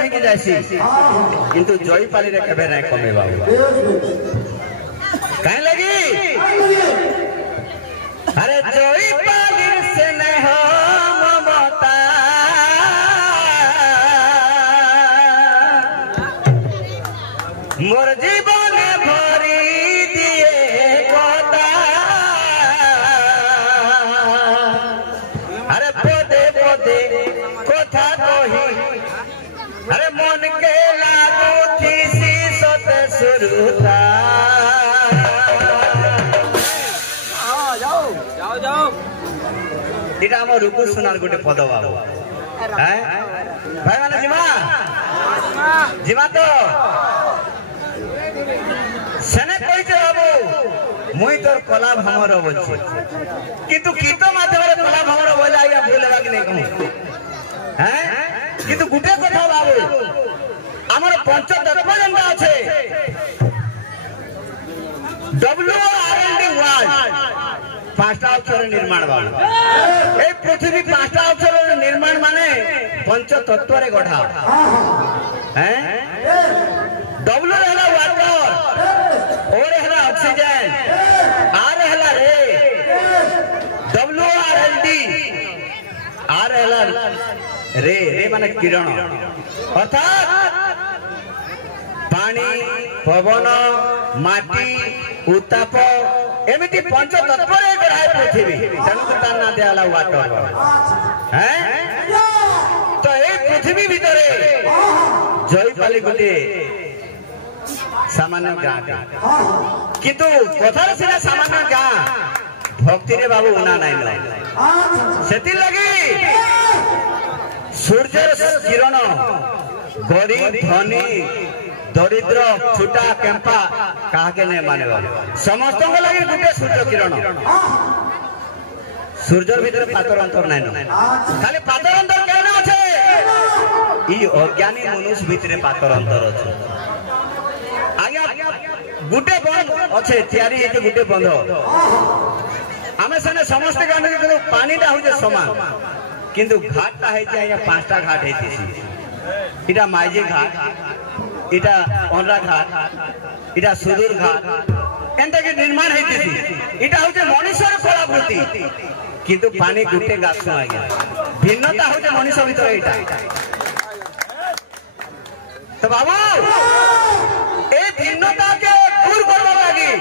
कमी की जासी किंतु जयपाली रे केबे नै कमे बाबू काहे लगी अरे जयपाली से नै हो ममता मोर जीवन भरी दिए कोता अरे पदे पदे कोथा कही अरे मन के लागू थी सी सत सुरुता जाओ इटा हम रुकु सुनार गोटे पद बाबू हैं भाई माने जीवा तो सेने कहिते बाबू मुई तोर कला भमर बोलछी किंतु गीत माध्यम रे कला भमर बोला या बोलेबा कि नै कहू हैं किंतु गुटे कथा बाबू हमर पंच तत्व जंदा আছে WRLD वर्ल्ड पांचटा अक्षर निर्माण बाबू ए पृथ्वी पांचटा अक्षर निर्माण माने पंच तत्व रे गढ़ा हैं W हैला वाटर और हैला ऑक्सीजन आर हैला रे WRLD आर हैला रे माने किरण अर्थात पानी पवन माटी उत्ताप एमिति पंच तत्व रे गढ़ाए पृथ्वी तेणु तार ना दियाला वाटर हैं तो ए पृथ्वी भितरे जयपाली गुटे सामान्य गाँ किंतु कथार सिना सामान्य गाँ भक्ति रे बाबू उना नाइ सेति लगी सूर्य किरण गरीब धनी दरिद्र छुटा केम्पा काके ने मानेबा समस्त को लगी गुटे सूर्य किरण सूर्य भीतर पातर अंतर नाइ खाली पातर अंतर केन আছে ई अज्ञानी मनुष्य भीतर पातर अंतर আছে आज्ञा गुटे बंध अच्छे तैयारी हेते गुटे बंध आमे सने समस्त गांधी के पानीटा होजे समान किंतु घाटटा हेते आज्ञा पांचटा घाट हेते इटा माइजी घाट इटा ओनरा घाट इटा सुदूर घाट एंते के निर्माण हेते इटा होजे मनुष्यर कलाकृति किंतु पानी गुटे गाछो आज्ञा भिन्नता होजे मनुष्य भीतर इटा तो बाबू ए भिन्नता के दूर करबा लागी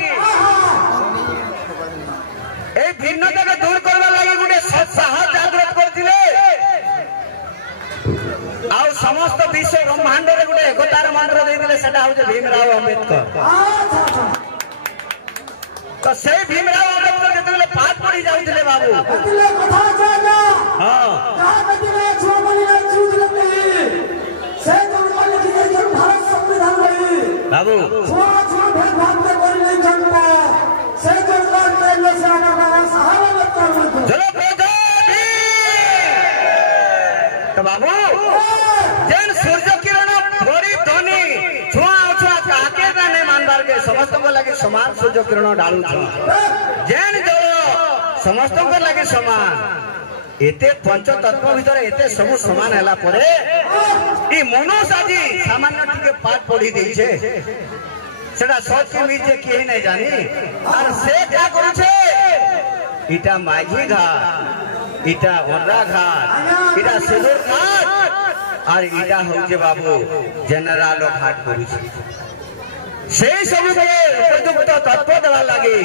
ए भिन्नता के दूर करबा लागी गुटे साहस जागृत करथिले आ समस्त विश्व ब्रह्मांड रे गुटे एकतार मंत्र देइले सेटा होजे भीमराव अंबेडकर तो से भीमराव अंबेडकर जेतले पाठ पढ़ी जाउथिले बाबू एतले कथा जाना हां का कतिले छोबली रे चूदले से तो लिखि गई भारत संविधान में बाबू छुआ भेद भाव में कोई नहीं जानता से सरकार के लिए से आना बाबा सहारा लगता है चलो प्रजापति तो बाबू जन सूर्य किरण गरीब धनी छुआ काके का नहीं मानदार के समस्त को लगे समान सूर्य किरण डालू जैन जल समस्त को लगे समान एते पंच तत्व भीतर एते सब समान हैला परे ई मनुष्य आजी सामान्य टिके पाठ पढ़ी दै छे सेटा सच के नीचे केही नै जानी और से क्या करू छे इटा माघी घाट इटा ओर्रा घाट इटा सुदूर घाट और इटा होजे बाबू जनरल घाट करू छे से सब के उपयुक्त तत्व देवा लागी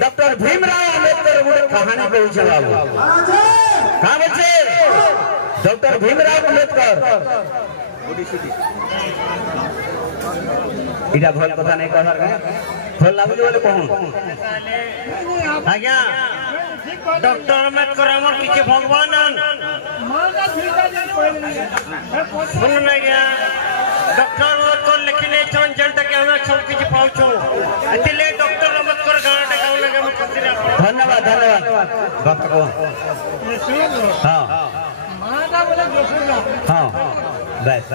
डॉक्टर भीमराव अंबेडकर गुटे कहानी कहू छे बाबू का बच्चे डॉक्टर भीमराव अंबेडकर इटा भल कथा नहीं कहर भल लागु बोले कहूं आज्ञा डॉक्टर अंबेडकर हमर किछि भगवान सुन ना आज्ञा डॉक्टर अंबेडकर लिखिले छन जनता के हम सब किछि पाउछु अतिले डॉक्टर अंबेडकर गाना गाव लगे हम खुशी रे धन्यवाद बाप को हां माता बोले हां बस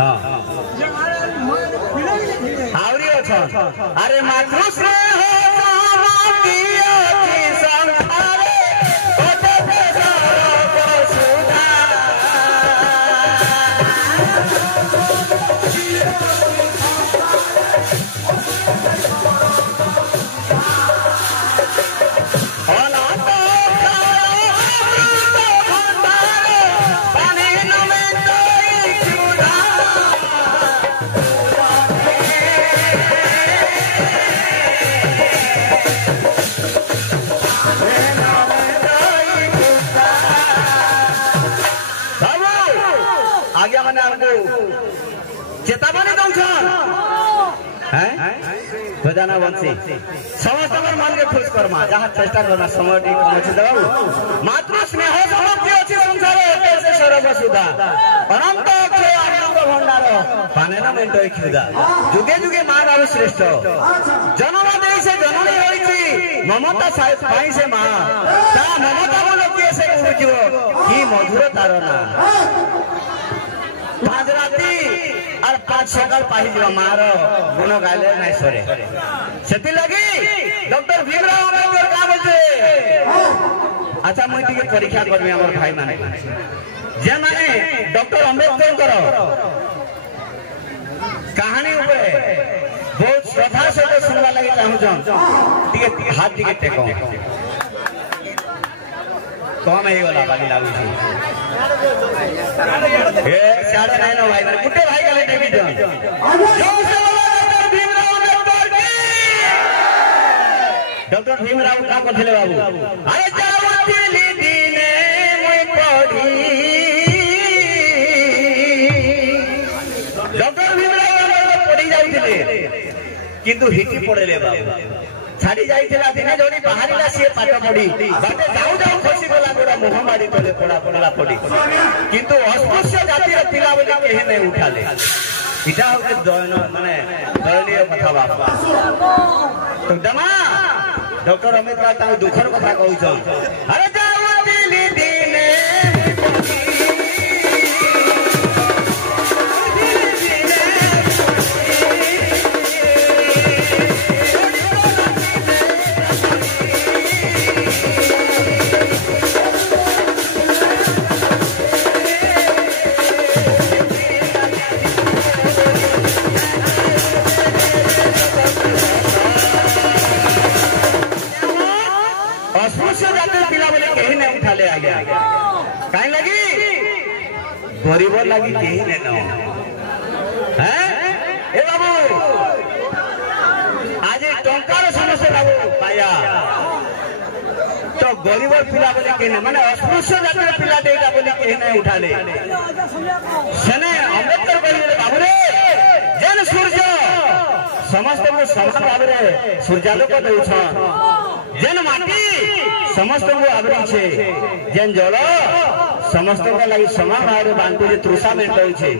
हां आवरी अछन अरे मातृश्री हो पिया की संसारे ओते सारा सुधा आज्ञा माने हमको चेतावनी दौछन हैं बजाना बंसी समस्त मन के खुश करमा जहाँ चेष्टा करना समय टी पहुंचे दबाऊ मातृ स्नेह समाप्ति अछि संसार कैसे सरब सुधा अनंत अक्षय आनंद भंडार पाने ना मेंटो खुदा जुगे जुगे मां बाबू श्रेष्ठ जन्म दे से जननी होइछि ममता पाई से मां ता ममता बोलो के से उजिबो की मधुर तारना 5 राती और 5 सकाल पाही जो मारो गुण गाले नहीं सरे सेति लगी डॉक्टर भीमराव अम्बेडकर का बोलते अच्छा मुई टिके परीक्षा करबे हमर भाई माने जे माने डॉक्टर अम्बेडकर करो कहानी ऊपर बहुत श्रद्धा से सुनवा लगी चाहू जन टिके हाथ टिके टेको कौन है ये वाला बाकी लागू छी ए साढ़े नहीं ना भाई कुत्ते भाई का लेते भी जन डॉक्टर भीमराव का कहले बाबू अरे जावतिली दिने मुई पढ़ी डॉक्टर भीमराव पढ़ी जाउतिले किंतु हिकी पड़ेले बाबू छाड़ी जाइथिला दिने जोडी बाहरिला से पाठ पढ़ी बाटे जाऊ जाऊ खसी गला गोडा मोहमारी तले पड़ा पड़ला पड़ी किंतु अस्पृश्य जातिर पिला बोली केहे नै उठाले इटा होके दयन माने दयनीय कथा बाबा तो दमा डॉक्टर अम्बेडकर ता दुखर कथा कहउछन अरे जाऊ दिली दिने कहीं लगी गरीब लगी कहीं नहीं ए बाबू आज टंकार समस्या बाबू पाया तो गरीब पिला बोले कहीं नहीं माने अस्पृश्य जातिर पिला देगा बोले कहीं नहीं उठाले सने अम्बेडकर बोले बाबू रे जन सूर्य समस्त को समान भाव रे सूर्यालोक देउछन जेन माटी समस्त को आवरी छे जेन जल समस्त को लागि समान भाव रे बांटी जे तृषा मेंटै छे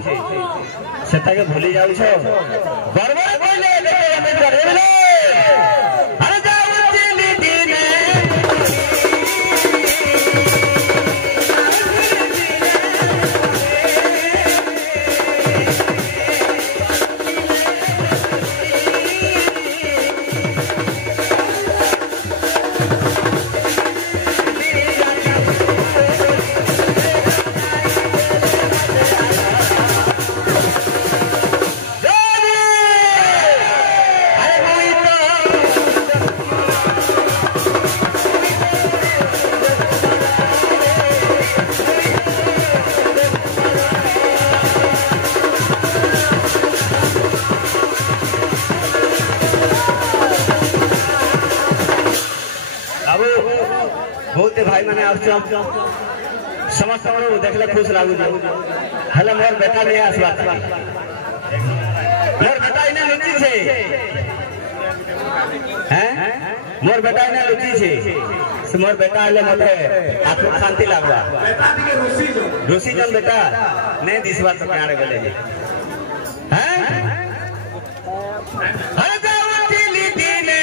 सेता के भूली जाउ छो बरबर बोले देखो अम्बेडकर रे बोले अरे जाऊ दिली दिने भाई माने समस्त देखले खुश लागू हेले मोर बेटा नहीं आसवा मोर बेटा इने लुची छे हैं मोर बेटा इने लुची छे से मोर बेटा आले मते आत्मा शांति लागवा बेटा के रुसी जन बेटा नहीं दिसवा तो कारे बोले हैं अरे जाऊ दिली दिने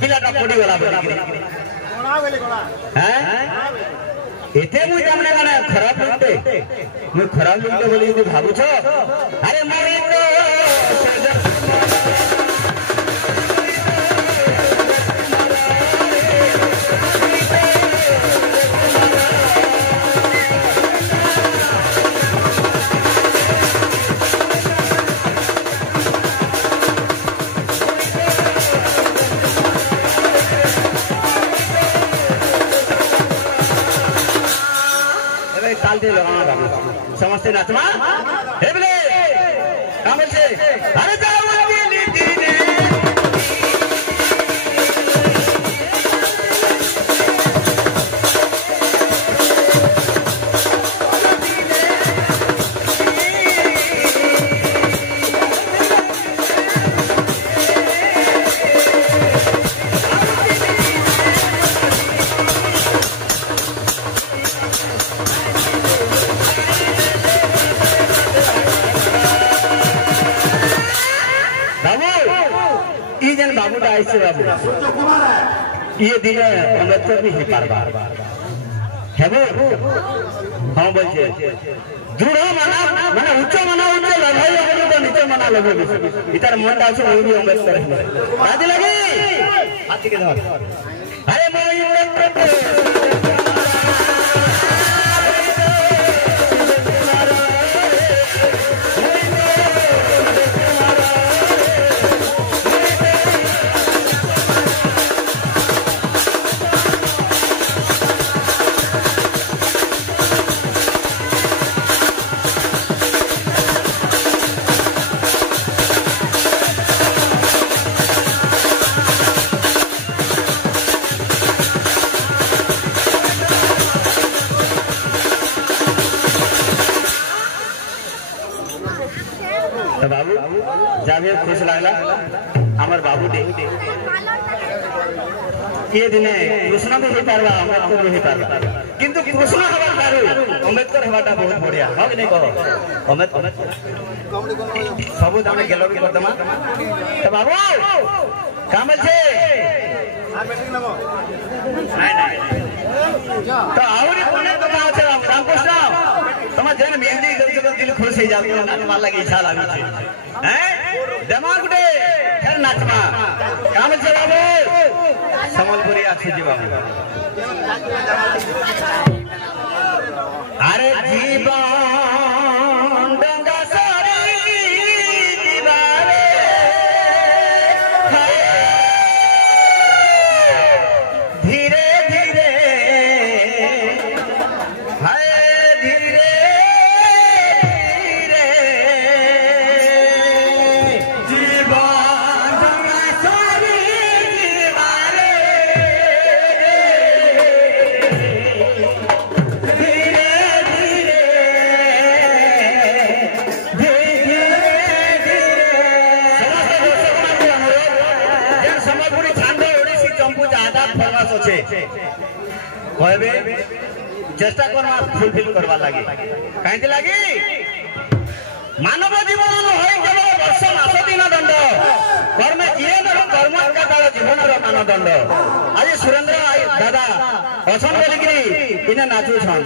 पिलाटा पड़ी गला एते मुई तमने गाना खराब लगते मुई खराब लगते बोली यदि भाबु छो अरे मोरी तो समस्त नाचमा हेबले काम से अरे जाओ दिली दिने बाबू ऐसे बाबू ये दिन अम्बेडकर भी ही पार बार है वो हाँ बोलते दृढ़ माना माने उच्च माना उच्च लभाई अगर तो नीचे माना लगे इधर मन डाल से वो भी अम्बेडकर है राजी लगी हाथी के धर अरे मोई अम्बेडकर बाबू जावे खुश लागला हमार बाबू दे ये दिने कृष्ण भी ही पारवा अम्बेडकर भी ही पारवा किंतु कृष्ण हवा तारू अम्बेडकर हवाटा बहुत बढ़िया हो कि नहीं कहो अम्बेडकर सब दाने गेलो भी करदमा तो बाबू काम छे तो आउरी कोने तो बात है रामकृष्ण तमा जन मेहंदी जब दिल खुश हो जाती है नाचवा लगी इच्छा लागी छे हैं दिमाग उठे फिर नाचवा काम छे बाबू समलपुरी आछे जी बाबू अरे जीवन डंगा सारी दीवारे धीरे धीरे हाय धीरे धीरे जीवन डंगा सारी दीवारे कहबे चेष्टा करवा फुलफिल करवा लगी कहीं लगी मानव जीवन होई केवल वर्ष मास दिन दंड कर्म जीवन कर्म काल जीवन मानदंड आज सुरेंद्र दादा असन बोलिकी इने नाचु छन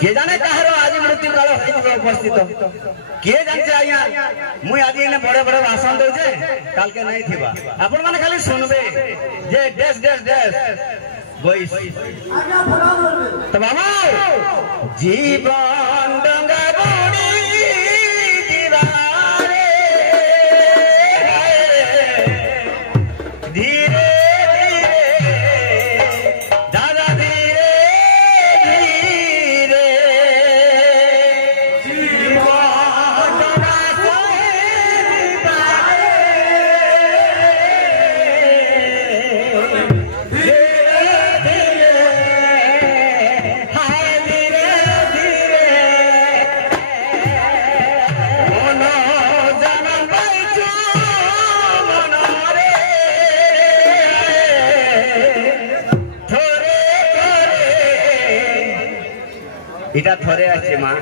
के जाने कहार आज मृत्यु काल उपस्थित किए जानते आज्ञा मुई आज इने बड़े बड़े भाषण दौचे काल के नहीं थिबा आपण माने खाली सुनबे जे देश देश देश बोइस तो बाबू जीवन डंगा बुड़ी दीवारे धीरे धीरे दादा धीरे धीरे जीवन डंगा इटा थोरे आछे मां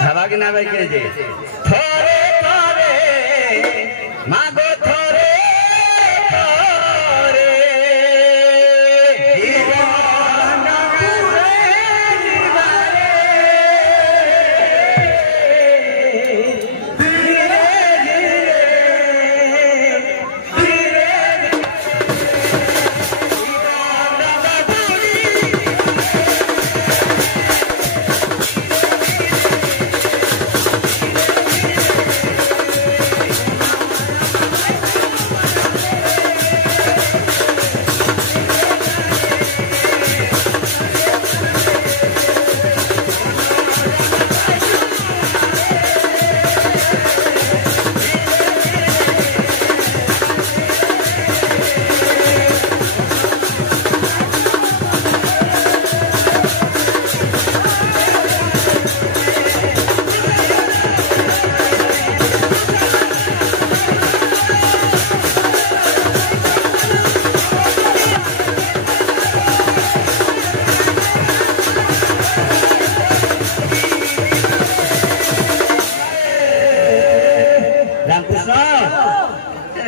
हवा के ना भाई के जे थोरे थोरे मां गो थोरे थोरे जीवन दीवारे धीरे धीरे धीरे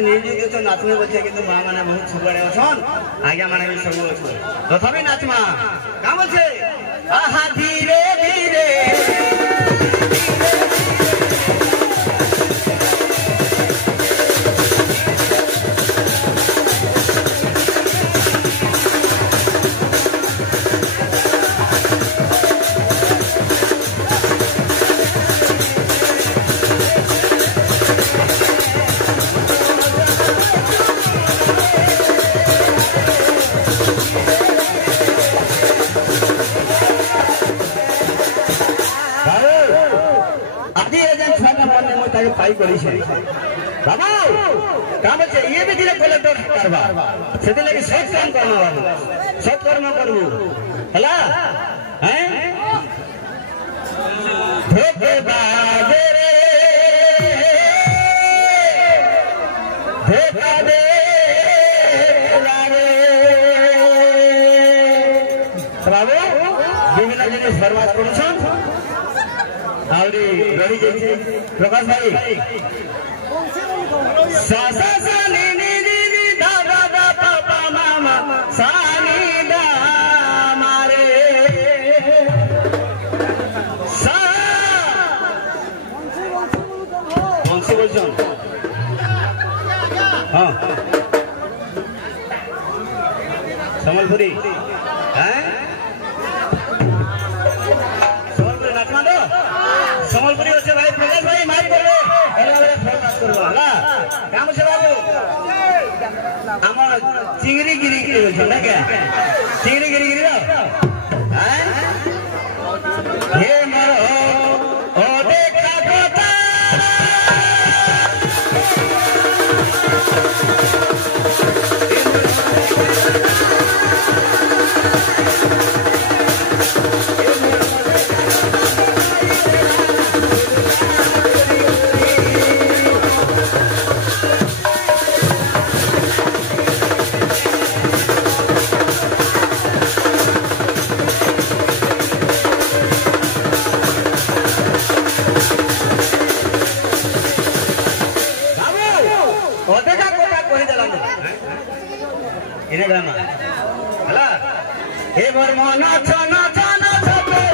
म्यूजिक जो नाचने बच्चे किंतु मां माने बहुत सुबड़े अछन आज्ञा माने भी सब अछन तथापि नाचमा का बोलछे आहा धीरे धीरे पाई करी छे बाबू काम छे ये भी दिले कलेक्टर करबा सेते लागि सब काम करना बाबू सब कर्म करबू हला हैं धोखेबाज रे धोखा दे लागे बाबू विभिन्न जिनिस बर्बाद करूछन आवरी रवि जी प्रकाश भाई सा सा सा नी नी नी नी धा धा धा पा पा मा मा सा नी धा मारे सा कौन से बोलछन हां समलपुरी हैं समलपुरी होचे भाई प्रकाश भाई मारी करबे एला बेले फोन बात करबो हला काम छे बाबू हमर चिंगरी गिरी गिरी होछ ना के चिंगरी गिरी गिरी हैं हे मोर ओ देखा कोता इने गाना हला हे मोर मन छन छन छपे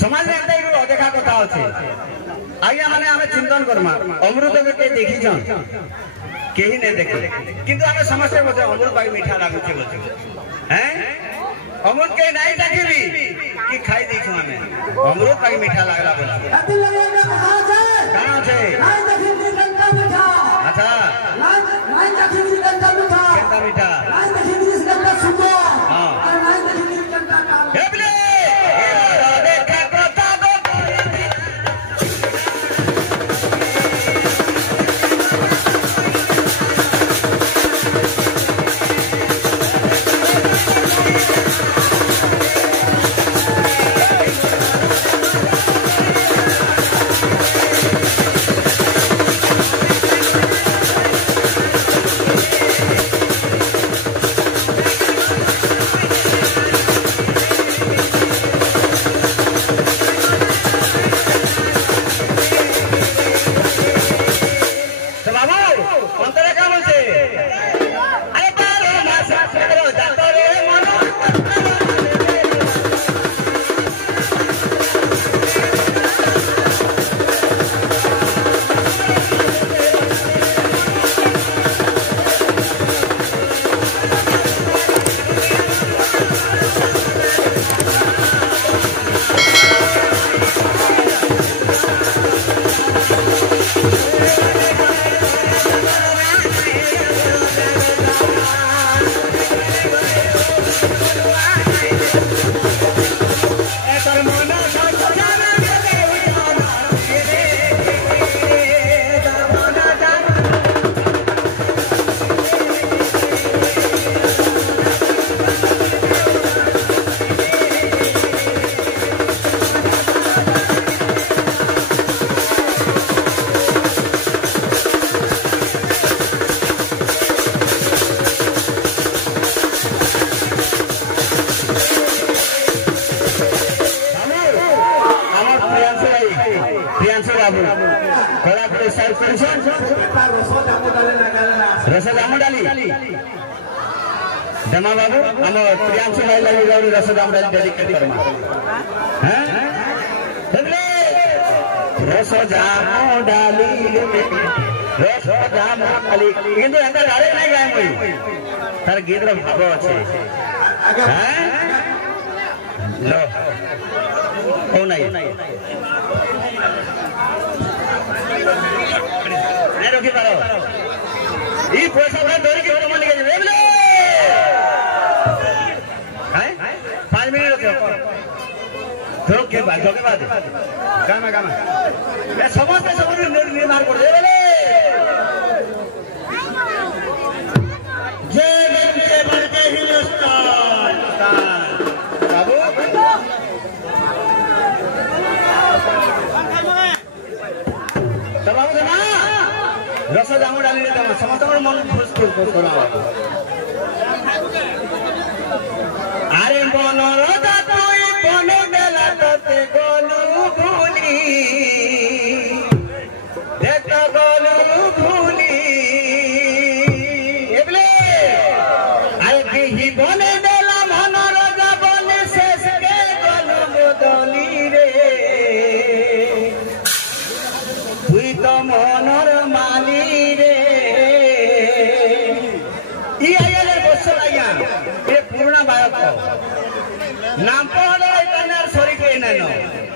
समाज में एते अदेखा कथा अछि आइया माने हमें चिंतन करमा अमृत के देखि छन केही ने देखे किंतु हमें समस्या बचे अमृत भाई मीठा लागु छे बचे हैं अमृत के नहीं देखबी कि खाई देखु हमें अमृत भाई मीठा लागला बचे अति लगेगा कहां छे नहीं देखी लंका मीठा अच्छा नहीं देखी लंका मीठा केता मीठा नहीं देखी लंका सुतो हां नहीं देखी लंका काम हेबले जामु डाली दमा बाबू हम प्रियांशु भाई लगी गौरी रस जामु डाली डेडिकेट करमा हैं रस जामु डाली কিন্তু এত গাড়ি নাই গায় মই তার গীতর ভাব আছে হ্যাঁ লো ও নাই নাই রকি পারো এই পয়সা ভরে ধরে কি তোমার লিখে যাবে বলে হ্যাঁ 5 মিনিট রকো ধোকে বাদ গামা গামা এ সমস্ত নির্মাণ করে দে বলে रस जामु डाली समस्त मन खुश अरे मन रजा तुई बन देला तते गलु भूली देख गलु भूली एबले अरे बिही बने देला मन रजा बने शेष के गलु बदली रे तुई तो मनर माली रे पुराना गायक नाम पहले सरी कही ना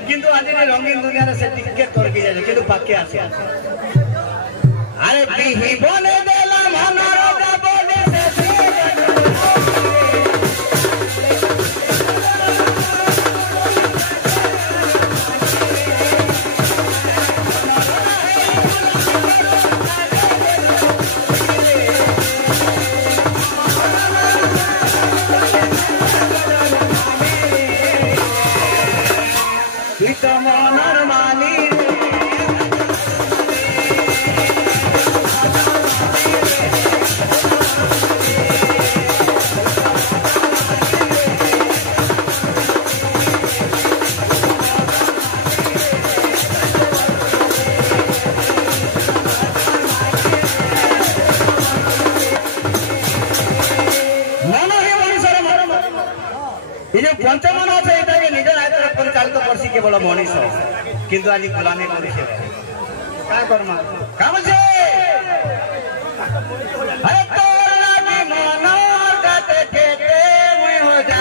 किंतु आज रंगीन दुनिया से टिके तोड़के जाए किंतु पाके आसे अरे बिही बने देला मनर बने पंचमन अच्छे निज राय परिचालित करसी केवल मनीष किंतु आज गुलामी करें क्या करमा काम छे अरे तोर लागी मन गाते केते मुई हो जा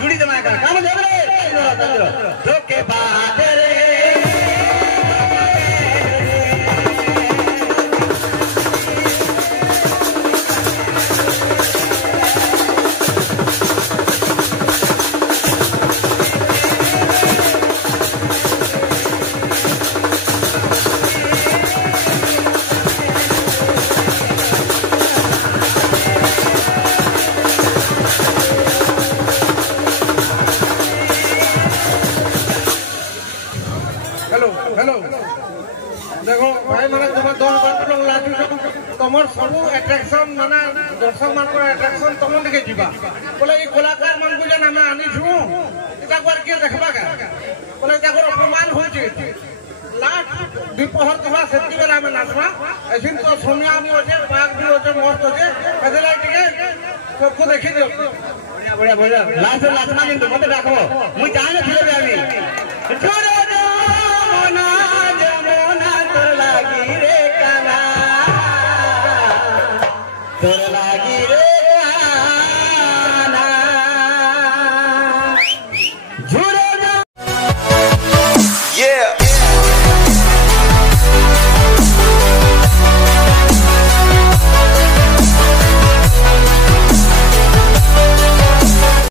जुड़ी जमा कर काम दे रे तो के बाद रे देखो भाई माने तुम 10 बार लाठी तमर सब अट्रैक्शन माने दर्शक मान अट्रैक्शन तुम दिखे जीवा बोले ये कलाकार मान को जन हमें आनी छु इटा बार के देखबा का बोले जाकर अपमान हो छी लाट दोपहर तवा सेती बेला में नाचवा ऐसिन तो सोमिया भी होचे बाग भी होचे मस्त होचे एदला टिके सबको देखि दियो बढ़िया बढ़िया लास्ट नाचना किंतु मते राखो मुई जाने थिले आमी छोड़ो मोना जमुना तो लागी रे काना तोर